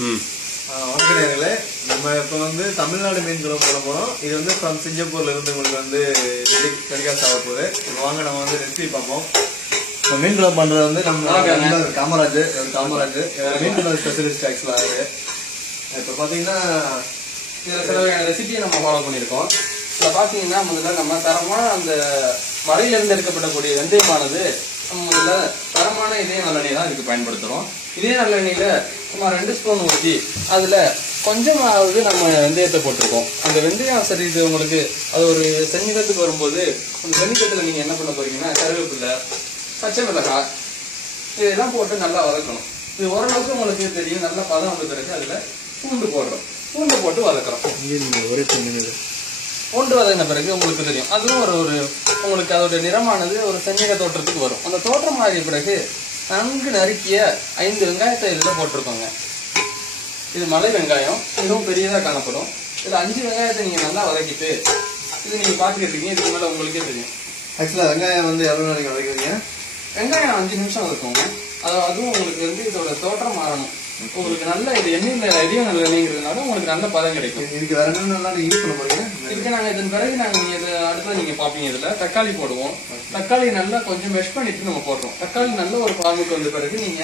வாங்கினீங்களே நம்ம இப்போ வந்து தமிழ்நாடு மீன் குழம்பு போட போறோம். இது வந்து ஃப்ரம் சிங்கப்பூர்ல இருந்து உங்களுக்கு வந்து டெலிகாஸ்ட் ஆக போகுது. இப்போ வாங்க நம்ம வந்து ரெசிபி பார்ப்போம். மீன் குழம்பு பண்றது வந்து நம்ம காமராஜ் மீன் குழம்பு ஸ்பெஷலிஸ்ட் ஆக்சுவலாக. இப்போ பாத்தீங்கன்னா இதுல சில வகையான ரெசிபியை நம்ம ஃபாலோ பண்ணியிருக்கோம். இதுல பாத்தீங்கன்னா முதல்ல நம்ம தரமான அந்த மலையில இருந்து எடுக்கப்படக்கூடிய வெந்தயமானது நம்ம முதல்ல தரமான இதய நல்லெண்ணெய் தான் இதுக்கு பயன்படுத்துறோம். இதே நல்லெண்ணெயில சும்மா 2 ஸ்பூன் ஊற்றி அதுல கொஞ்சமாவது நம்ம வெந்தயத்தை போட்டிருக்கோம். அந்த வெந்தயம் சரி இது உங்களுக்கு அது ஒரு செந்நிறத்துக்கு வரும்போது அந்த வெந்தயத்துல நீங்க என்ன பண்ண போறீங்கன்னா கருவேப்பிலை, பச்சை மிளகாய் இதெல்லாம் போட்டு நல்லா வதக்கணும். இது ஓரளவுக்கு உங்களுக்கு தெரியும். நல்லா பதம் வந்த பிறகு அதுல பூண்டு போடுறோம். பூண்டு போட்டு வதக்குறோம். பூண்டு வதங்கின பிறகு உங்களுக்கு தெரியும் அதுவும் ஒரு உங்களுக்கு அதோட நிறமானது ஒரு செந்நிற தோற்றத்துக்கு வரும். அந்த தோற்றம் மாறிய பிறகு நன்கு நறுக்கிய 5 வெங்காயத்தை இதுல போட்டிருக்கோங்க. இது மலை வெங்காயம், இதுவும் பெரியதா காணப்படும். இதுல 5 வெங்காயத்தை நீங்க நல்லா வதக்கிட்டு இது நீங்க பாத்துக்கிட்டு இருக்கீங்க. இதுக்கு மேல உங்களுக்கே தெரியும். ஆக்சுவலா வெங்காயம் வந்து எவ்வளவு நாளைக்கு வதக்குவீங்க? வெங்காயம் 5 நிமிஷம் வதக்குவோங்க. அதுவும் உங்களுக்கு வந்து இதோட தோற்றம் மாறணும். உங்களுக்கு நல்ல இது எண்ணெயில எரியும் நல்லெண்ணெய்ங்கிறதுனால உங்களுக்கு நல்ல பதம் கிடைக்கும். இதுக்கு வேற என்ன யூஸ் பண்ண போறீங்க? இதுக்கு நாங்க இதன் பிறகு நாங்க அடுத்த நீங்க பாப்பீங்க. இதுல தக்காளி போடுவோம். தக்காளி நல்லா கொஞ்சம் மெஷ் பண்ணிட்டு நம்ம போடுறோம். தக்காளி நல்ல ஒரு பாகுக்கு வந்த பிறகு நீங்க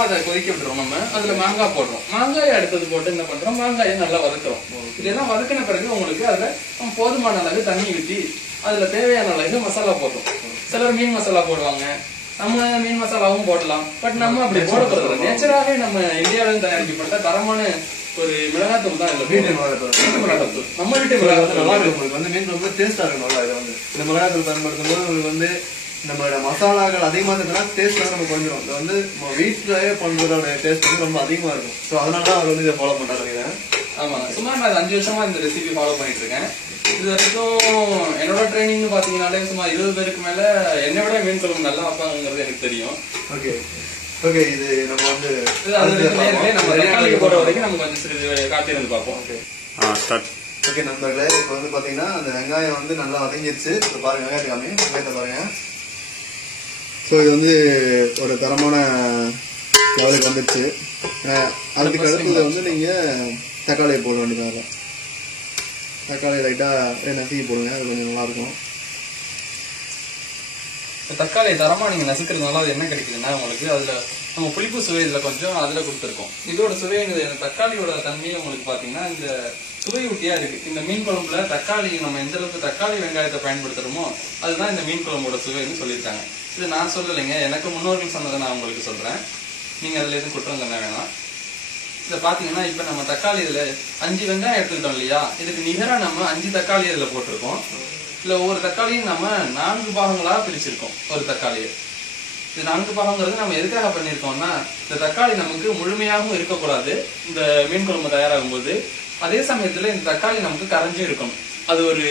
அதை கொதிக்க விட்டுறோம். நம்ம அதுல மாங்காய் போடுறோம். மாங்காயை அடுத்தது போட்டு என்ன பண்றோம், மாங்காயை நல்லா வதக்குறோம். இதெல்லாம் வதக்கின பிறகு உங்களுக்கு அதுல போதுமான அளவு தண்ணி ஊற்றி அதுல தேவையான அளவு மசாலா போடுறோம். சிலர் மீன் மசாலா போடுவாங்க. நம்ம மீன் மசாலாவும் போடலாம். பட் நம்ம அப்படி போடப்படுறது நேச்சராகவே நம்ம இந்தியாவில தயாரிக்கப்பட்ட தரமான ஒரு மிளகாத்தூள் தான். வீட்டு மிளகாத்தூள் நம்ம வீட்டு மிளகாத்தூள் நல்லா இருக்கும். உங்களுக்கு வந்து மீன் ரொம்ப டேஸ்டா இருக்கும். நல்லா இது வந்து இந்த மிளகாத்தூள் பயன்படுத்தும் போது உங்களுக்கு வந்து நம்மளோட மசாலாக்கள் அதிகமா இருந்ததுன்னா டேஸ்ட் வந்து நம்ம கொஞ்சம் இது வந்து நம்ம வீட்டிலேயே பண்றதோட டேஸ்ட் வந்து ரொம்ப அதிகமா இருக்கும். ஸோ அதனாலதான் அவர் வந்து இதை ஃபாலோ பண்றாரு. ஆமா, சுமார் நான் 5 வருஷமா இந்த ரெசிபி ஃபாலோ பண்ணிட்டு இருக்கேன். இது வரைக்கும் என்னோட ட்ரைனிங் பாத்தீங்கன்னாலே சுமார் 20 பேருக்கு மேல என்னை விட மீன் குழம்பு நல்லா வைப்பாங்கிறது எனக்கு தெரியும். ஓகே ஓகே, இது நம்ம வந்து நம்ம தக்காளிக்கு போற வரைக்கும் நம்ம கொஞ்சம் சிறிது காத்திருந்து பார்ப்போம். ஓகே நண்பர்களே, இப்போ வந்து பாத்தீங்கன்னா அந்த வெங்காயம் வந்து நல்லா வதங்கிடுச்சு. இப்போ பாருங்க வெங்காயத்தை பாருங்க. ஸோ இது வந்து ஒரு தரமான லெவலுக்கு வந்துடுச்சு. அதுக்கு அடுத்தது வந்து நீங்க தக்காளியை போட வேண்டியதாக. தக்காளி லைட்டாக நசுக்கி போடுங்க, அது கொஞ்சம் நல்லா இருக்கும். தக்காளி தரமா நீங்க நசுக்கிறதுனால அது என்ன கிடைக்குதுன்னா உங்களுக்கு அதுல நம்ம புளிப்பு சுவை இதுல கொஞ்சம் அதுல கொடுத்துருக்கோம். இதோட சுவை தக்காளியோட தன்மையை உங்களுக்கு பாத்தீங்கன்னா இந்த சுவையூட்டியா இருக்கு. இந்த மீன் குழம்புல தக்காளி நம்ம எந்த அளவுக்கு தக்காளி வெங்காயத்தை பயன்படுத்துறோமோ அதுதான் இந்த மீன் குழம்போட சுவைன்னு சொல்லியிருக்காங்க. இது நான் சொல்லலைங்க, எனக்கு முன்னோர்கள் சொன்னதை நான் உங்களுக்கு சொல்றேன். நீங்க அதுல எதுவும் குற்றம் பண்ண வேணாம். இதை பாத்தீங்கன்னா இப்ப நம்ம தக்காளி இதுல 5 வெங்காயம் எடுத்துக்கிட்டோம் இல்லையா, இதுக்கு நிகரா நம்ம 5 தக்காளி இதுல போட்டிருக்கோம். இதுல ஒவ்வொரு தக்காளியும் நம்ம 4 பாகங்களா பிரிச்சிருக்கோம். ஒரு தக்காளியை இது 4 பாகங்கிறது நம்ம எதுக்காக பண்ணிருக்கோம்னா இந்த தக்காளி நமக்கு முழுமையாகவும் இருக்கக்கூடாது இந்த மீன் குழம்பு தயாராகும் போது. அதே சமயத்துல இந்த தக்காளி நமக்கு கரைஞ்சும் இருக்கணும். அது ஒரு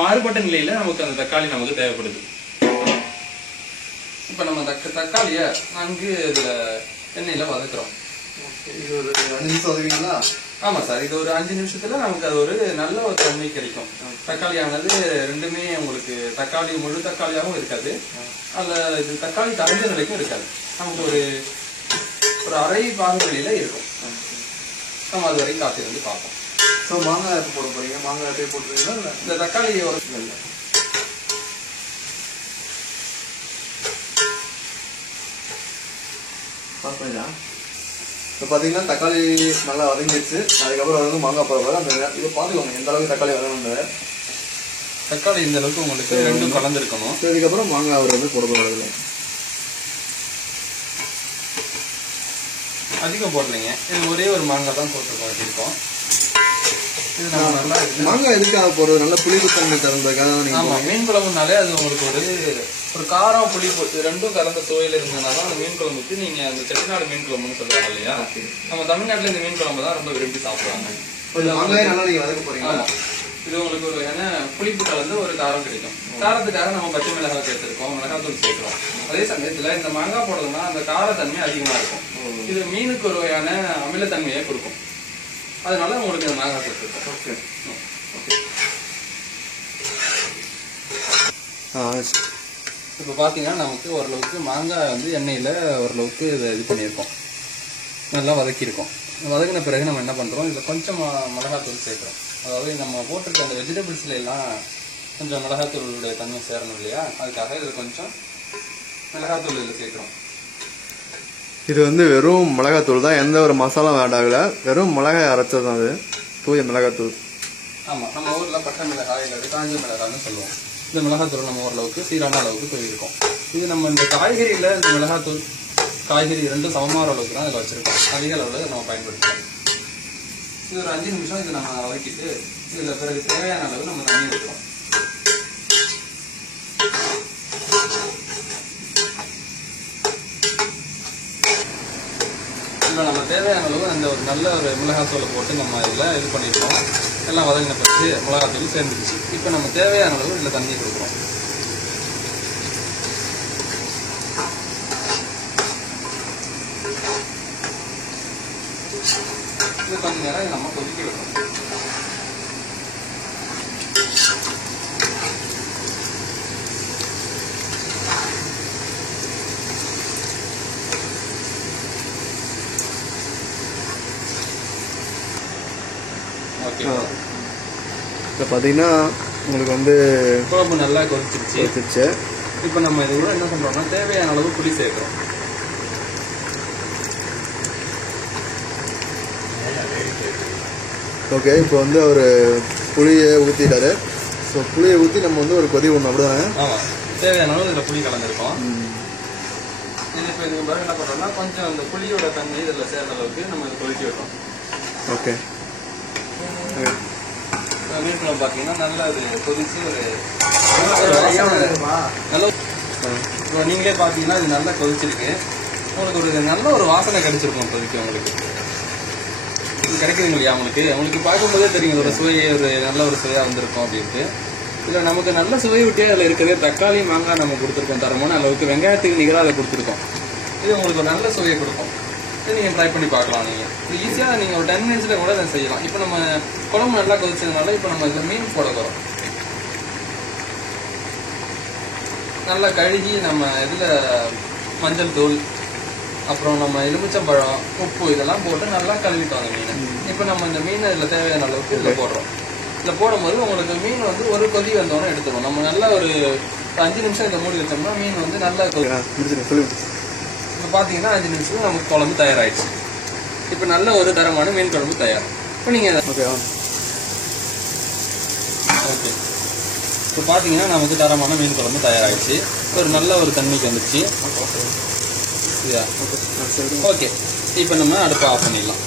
மாறுபட்ட நிலையில நமக்கு அந்த தக்காளி நமக்கு தேவைப்படுது. இப்ப நம்ம தக்காளிய நன்கு இதுல எண்ணெயில வதக்குறோம். இது ஒரு 5 நிமிஷம் வதக்குவீங்களா? ஆமா சார், இது ஒரு 5 நிமிஷத்துல நமக்கு அது ஒரு நல்ல ஒரு தன்மை கிடைக்கும். தக்காளியானது ரெண்டுமே உங்களுக்கு முழு தக்காளியாகவும் இருக்காது, அதுல இது தக்காளி கரைஞ்ச நிலைக்கும் இருக்காது. நமக்கு ஒரு அரை பாகுநிலையில இருக்கும். நம்ம அது வரைக்கும் காத்திருந்து பார்ப்போம். ஸோ மாங்காய் எப்போ போட போறீங்க? மாங்காய் எப்போ போட்டுருக்கீங்களா? இல்லை இந்த தக்காளி ஒரு இப்போ பார்த்தீங்கன்னா தக்காளி நல்லா வதங்கிடுச்சு. அதுக்கப்புறம் வந்து மாங்காய் போட போகிற அந்த இதை பார்த்துக்கோங்க எந்த அளவுக்கு தக்காளி வதங்கணுன்ற. தக்காளி இந்த அளவுக்கு உங்களுக்கு ரெண்டும் கலந்துருக்கணும். இதுக்கப்புறம் மாங்காய் அவர் வந்து போட போகிறதில்ல. அதிகம் போடலைங்க, இது ஒரே ஒரு மாங்காய் தான் போட்டிருக்கோம். இது நம்ம நல்லா மாங்காய் எதுக்காக போடுறது? நல்ல புளிப்பு தன்மை தருவதற்காக. ஆமா, மீன் குழம்புனாலே அது உங்களுக்கு ஒரு காரம் புளிப்பு ரெண்டும் கலந்த சுவையில இருந்ததுனால அந்த மீன் குழம்புக்கு நீங்க அந்த செட்டிநாடு மீன் குழம்புன்னு சொல்லுவாங்க இல்லையா, நம்ம தமிழ்நாட்டுல இந்த மீன் குழம்பு தான் ரொம்ப விரும்பி சாப்பிடுவாங்க. இது உங்களுக்கு ஒரு புளிப்பு கலந்து ஒரு காரம் கிடைக்கும். காரத்துக்காக நம்ம பச்சை மிளகாய் சேர்த்திருக்கோம், மிளகாத்தூள் சேர்க்கிறோம். அதே சமயத்துல இந்த மாங்காய் போடுறதுனா அந்த காரத்தன்மை அதிகமா இருக்கும். இது மீனுக்கு ஒரு வகையான அமிலத்தன்மையை கொடுக்கும். அதனால உங்களுக்கு இந்த மாங்காய் சேர்த்திருக்கோம். இப்ப பாத்தீங்கன்னா நமக்கு ஓரளவுக்கு மாங்காய் வந்து எண்ணெயில ஓரளவுக்கு இது பண்ணியிருக்கோம். நல்லா வதக்கியிருக்கோம். வதக்கின பிறகு நம்ம என்ன பண்ணுறோம், இதில் கொஞ்சம் மிளகாத்தூள் சேர்க்குறோம். அதாவது நம்ம போட்டிருக்க அந்த வெஜிடபிள்ஸ்ல எல்லாம் கொஞ்சம் மிளகாத்தூளுடைய தன்மை சேரணும் இல்லையா, அதுக்காக இதில் கொஞ்சம் மிளகாத்தூள் இதில் சேர்க்குறோம். இது வந்து வெறும் மிளகாத்தூள் தான், எந்த ஒரு மசாலா வேண்டாகல, வெறும் மிளகாய் அரைச்சது தான் அது, தூய மிளகாத்தூள். ஆமாம், நம்ம ஊரில் பட்டை மிளகாய் இல்லை காஞ்ச மிளகாய்னு சொல்லுவோம். இந்த மிளகாத்தூள் நம்ம ஓரளவுக்கு சீரான அளவுக்கு தூவிருக்கோம். இது நம்ம இந்த காய்கறியில் இந்த மிளகாத்தூள் காய்கறி ரெண்டும் சமமான அளவுக்கு தான் இதில் வச்சுருக்கோம். அதிக அளவில் நம்ம பயன்படுத்தலாம். இது ஒரு 5 நிமிஷம் இதை நம்ம வதக்கிட்டு இதில் பிறகு தேவையான அளவு நம்ம தண்ணி ஊற்றுறோம். இப்போ நம்ம தேவையான அளவு அந்த ஒரு நல்ல ஒரு மிளகாத்தூளை போட்டு நம்ம இதில் இது பண்ணியிருக்கோம். எல்லாம் வதங்கின பிறகு மிளகாத்தூள் சேர்ந்துருச்சு. இப்போ நம்ம தேவையான அளவு இதில் தண்ணி கொடுக்குறோம். இது கொஞ்ச நேரம் நம்ம கொதிக்க வைக்கணும். இப்போ பார்த்தீங்கன்னா உங்களுக்கு வந்து குழம்பு நல்லா கொதிச்சிருச்சு. இப்போ நம்ம இது கூட என்ன பண்ணுறோம்னா தேவையான அளவு புளி சேர்க்குறோம். ஓகே, இப்போ வந்து அவர் புளியை ஊற்றிட்டாரு. ஸோ புளியை ஊற்றி நம்ம வந்து ஒரு கொதி ஒன்று அப்படிதானே? ஆமாம், தேவையான அளவு இதில் புளி கலந்துருக்கோம். இது இப்போ இதுக்கு பிறகு என்ன பண்ணுறோம்னா கொஞ்சம் அந்த புளியோட தண்ணி இதில் சேர்ந்த அளவுக்கு நம்ம இதை கொதிக்க வைக்கிறோம். ஓகே, மீன் குழம்பு பார்த்தீங்கன்னா நல்லா அது கொதிச்சு ஒரு நல்ல இப்போ நீங்களே பார்த்தீங்கன்னா இது நல்லா கொதிச்சிருக்கு. உங்களுக்கு ஒரு நல்ல ஒரு வாசனை கிடைச்சிருக்கும். கொதிக்க உங்களுக்கு இது கிடைக்குதுங்க இல்லையா, உங்களுக்கு பார்க்கும்போதே தெரியும் ஒரு சுவை, ஒரு நல்ல ஒரு சுவையாக வந்திருக்கும் அப்படின்ட்டு. இதில் நமக்கு நல்ல சுவை ஊட்டியாக இதில் இருக்கிறது தக்காளி மாங்காய் நம்ம கொடுத்துருக்கோம். தரமான அளவுக்கு வெங்காயத்துக்கு நிகராக அதை கொடுத்துருக்கோம். இது உங்களுக்கு ஒரு நல்ல சுவையை கொடுக்கும். இதை நீங்கள் ட்ரை பண்ணி பார்க்கலாம். நீங்கள் இது ஈஸியாக நீங்கள் ஒரு 10 மினிட்ஸில் கூட அதை செய்யலாம். இப்போ நம்ம குழம்பு நல்லா கொதிச்சதுனால இப்போ நம்ம இதில் மீன் போட போகிறோம். நல்லா கழுகி நம்ம இதில் மஞ்சள் தூள், அப்புறம் நம்ம எலுமிச்சம்பழம், உப்பு இதெல்லாம் போட்டு நல்லா கழுவிட்டோம் அந்த மீனை. இப்போ நம்ம இந்த மீனை இதில் தேவையான அளவுக்கு இதில் போடுறோம். இதில் போடும்போது உங்களுக்கு மீன் வந்து ஒரு கொதி வந்தோடனே எடுத்துக்கணும். நம்ம நல்லா ஒரு 5 நிமிஷம் இதை மூடி வச்சோம்னா மீன் வந்து நல்லா இப்போ பார்த்தீங்கன்னா 5 நிமிஷத்துல நமக்கு குழம்பு தயாராகிடுச்சு. இப்போ நல்ல ஒரு தரமான மீன் குழம்பு தயார். இப்போ நீங்கள் ஓகே இப்போ பார்த்தீங்கன்னா நமக்கு தரமான மீன் குழம்பு தயாராகிடுச்சு. ஒரு நல்ல ஒரு தண்ணிக்கு வந்துடுச்சு. ஓகே, இப்போ நம்ம அடுப்பை ஆஃப் பண்ணிடலாம்.